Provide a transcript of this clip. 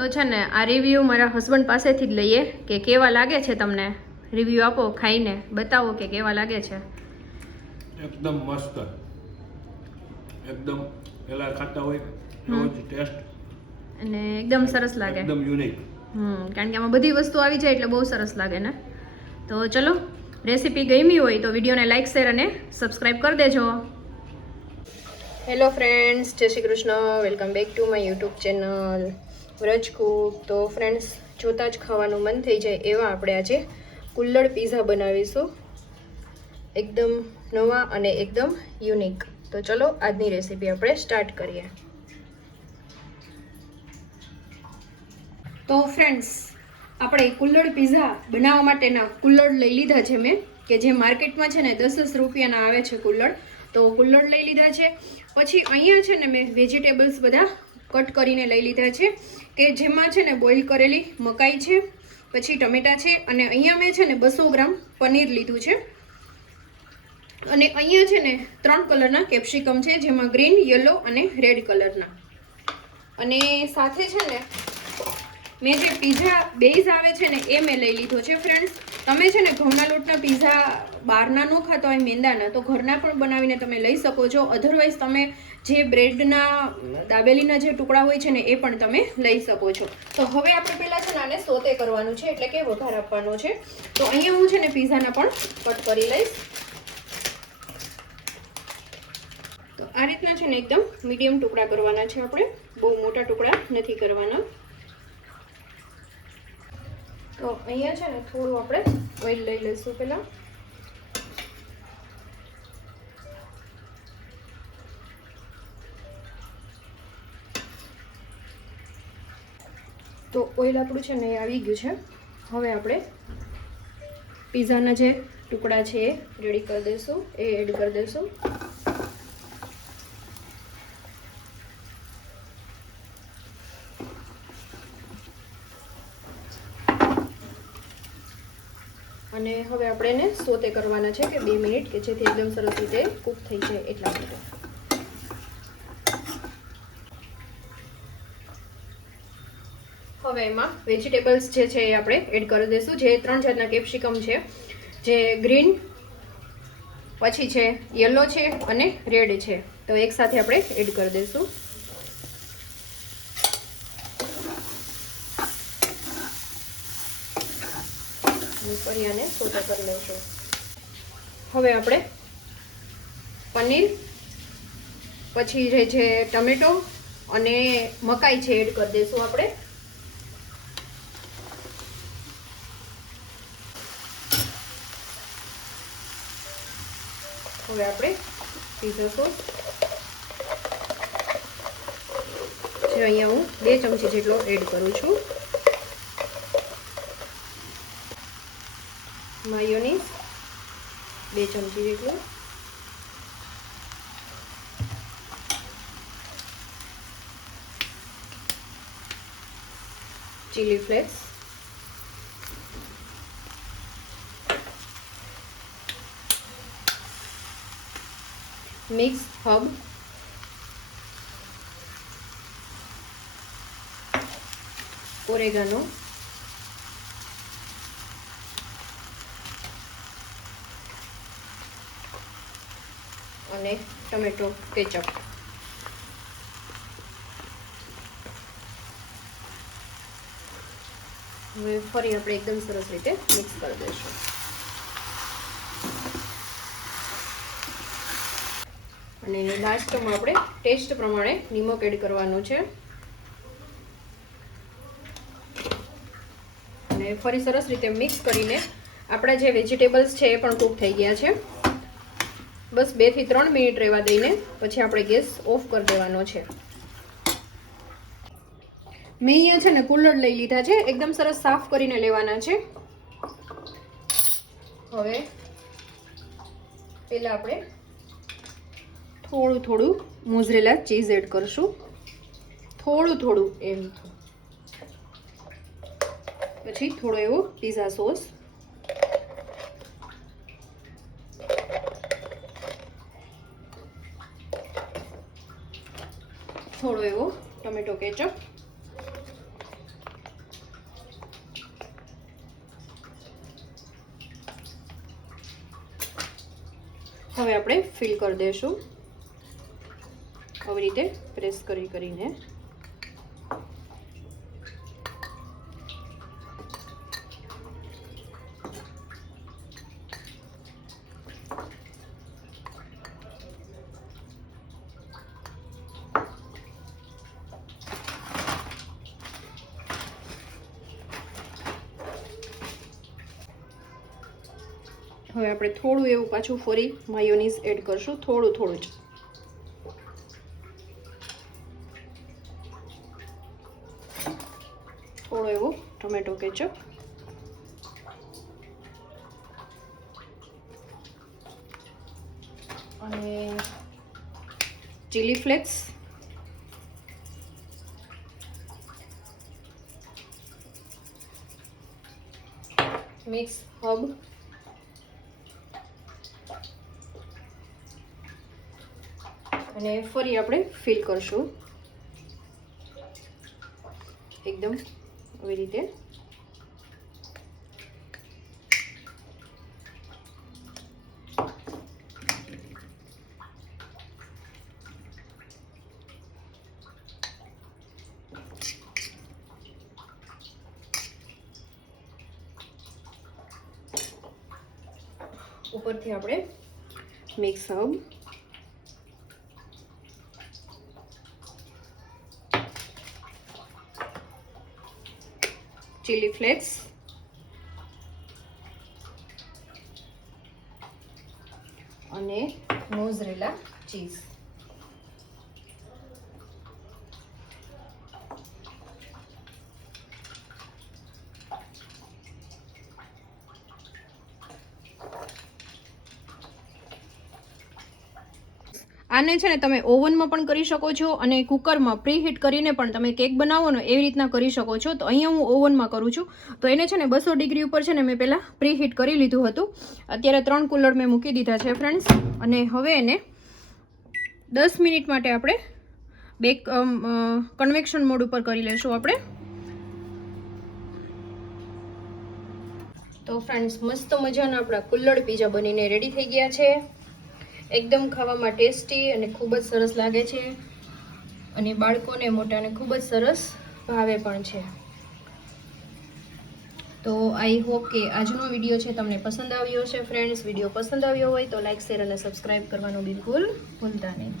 તો છે ને આ રિવ્યૂ મારા હસબન્ડ પાસેથી જ લઈએ કે કેવા લાગે છે તમને. રિવ્યૂ આપો, ખાઈને બતાવો કે કેવા લાગે છે. એકદમ મસ્ત, એકદમ પેલા ખાતા હોય એવો જ ટેસ્ટ અને એકદમ સરસ લાગે, એકદમ યુનિક. કારણ કે આમાં બધી વસ્તુ આવી જાય એટલે બહુ સરસ લાગે ને. તો ચલો, રેસીપી ગમી હોય તો વિડીયોને લાઇક, શેર અને સબસ્ક્રાઈબ કરી દેજો. હેલો ફ્રેન્ડ્સ, જય Shri Krishna, welcome back to my YouTube channel Vraj Cook. તો ફ્રેન્ડ્સ, જોતાં જ ખાવાનું મન થઈ જાય એવા આપણે આજે કુલ્લડ પીઝા બનાવીશું, એકદમ નવા અને એકદમ યુનિક. તો ચલો આજની રેસીપી આપણે સ્ટાર્ટ કરીએ. તો ફ્રેન્ડ્સ, આપણે કુલ્લડ પીઝા બનાવવા માટેના કુલ્લડ લઈ લીધા છે મેં, કે જે માર્કેટમાં છે ને 10 રૂપિયાના આવે છે કુલ્લડ. તો કુલ્લડ લઈ લીધા છે. પછી અહીંયા છે ને મેં વેજીટેબલ્સ બધા કટ કરીને લઈ લીધા છે, કે જેમાં છે ને બોઇલ કરેલી મકાઈ છે, પછી ટમેટા છે, અને અહીંયા મેં છે ને 200 ગ્રામ પનીર લીધું છે. અને અહીંયા છે ને 3 કલરના કેપ્સિકમ છે, જેમાં ગ્રીન, યલો અને રેડ કલરના. અને સાથે છે ને મેં જે પીઝા બેઝ આવે છે ને એ મેં લઈ લીધો છે. ફ્રેન્ડ્સ, તમે છે ને ઘઉંના લોટના પીઝા બહારના ન ખાતા હોય, મેંદાના, તો ઘરના પણ બનાવીને તમે લઈ શકો છો. અધરવાઇઝ તમે જે બ્રેડના દાબેલીના જે ટુકડા હોય છે ને એ પણ તમે લઈ શકો છો. તો હવે આપણે પહેલાં છે ને આને સોતે કરવાનું છે, એટલે કે વઘાર આપવાનો છે. તો અહીંયા હું છે ને પીઝાના પણ કટ કરી લઈશ. તો આ રીતના છે ને એકદમ મીડિયમ ટુકડા કરવાના છે આપણે, બહુ મોટા ટુકડા નથી કરવાના. તો અહીંયા છે ને થોડું આપણે ઓઇલ લઈ લઈશું પહેલાં. તો ઓઇલ આપણું છે ને એ આવી ગયું છે. હવે આપણે પીઝાના જે ટુકડા છે એ રેડી કરી દઈશું, એ એડ કરી દઈશું. અને હવે આપણે એને સોતે કરવાના છે, કે 2 મિનિટ, કે જેથી એકદમ સરસ રીતે કૂક થઈ જાય એટલા માટે. હવે એમાં વેજીટેબલ્સ જે છે એ આપણે એડ કરી દઈશું. જે 3 જાતના કેપ્સિકમ છે, જે ગ્રીન, પછી છે યલો છે અને રેડ છે, તો એકસાથે આપણે એડ કરી દઈશું. ફરી આને સોતે કરી લઈશું. હવે આપણે પનીર, પછી જે છે ટમેટો અને મકાઈ છે એડ કરી દઈશું આપણે. હવે આપણે પીઝા સોસ, જે અહીંયા હું 2 ચમચી જેટલો એડ કરું છું. માયોનીઝ 2 ચમચી જેટલું. Chilli flakes, mix herb, oregano, અને ટમેટો કેચઅપ. હવે ફરી આપણે એકદમ સરસ રીતે મિક્સ કરી દઈશું. અને લાસ્ટમાં આપણે ટેસ્ટ પ્રમાણે નિમક એડ કરવાનું છે. અને ફરી સરસ રીતે મિક્સ કરીને આપણા જે વેજીટેબલ્સ છે એ પણ કૂક થઈ ગયા છે. બસ 2 થી 3 મિનિટ રહેવા દઈને પછી આપણે ગેસ ઓફ કરી દેવાનો છે. મેં અહીંયા છે ને કુલ્લડ લઈ લીધા છે, એકદમ સરસ સાફ કરીને લેવાના છે. હવે પહેલાં આપણે થોડું મોઝરેલા ચીઝ એડ કરશું, થોડું એમ. પછી થોડો એવો પીઝા સોસ, થોડો એવો ટમેટો કેચઅપ, હવે આપણે ફિલ કરી દઈશું આવી રીતે પ્રેસ કરીને. હવે આપણે થોડું એવું પાછું ફરી માયોનીઝ એડ કરશું, થોડું જ. થોડો એવો ટોમેટો કેચઅપ અને ચીલી ફ્લેક્સ, મિક્સ હર્બ અને ફરી આપણે ફિલ કરશું એકદમ આવી રીતે. ઉપરથી આપણે મિક્સ હર્બ, ચીલી ફ્લેક્સ અને મોઝરેલા ચીઝ. આને છે ને તમે ઓવનમાં પણ કરી શકો છો અને કુકરમાં પ્રીહીટ કરીને પણ તમે કેક બનાવો ને એવી રીતના કરી શકો છો. તો અહીંયા હું ઓવનમાં કરું છું. તો એને છે ને 200 ડિગ્રી ઉપર છે ને મેં પહેલાં પ્રીહીટ કરી લીધું હતું. અત્યારે 3 કુલર મેં મૂકી દીધા છે ફ્રેન્ડ્સ. અને હવે એને 10 મિનિટ માટે આપણે કન્વેક્શન મોડ ઉપર કરી લઈશું આપણે. તો ફ્રેન્ડ્સ મસ્ત મજાના આપણા કુલ્લડ પીઝા બનીને રેડી થઈ ગયા છે. એકદમ ખાવામાં ટેસ્ટી અને ખૂબ જ સરસ લાગે છે અને બાળકોને મોટાને ખૂબ જ સરસ ભાવે પણ છે. તો આઈ હોપ કે આજનો વિડીયો છે તમને પસંદ આવ્યો છે ફ્રેન્ડ્સ. વિડીયો પસંદ આવ્યો હોય તો લાઇક, શેર અને સબસ્ક્રાઈબ કરવાનું બિલકુલ ભૂલતા નહીં.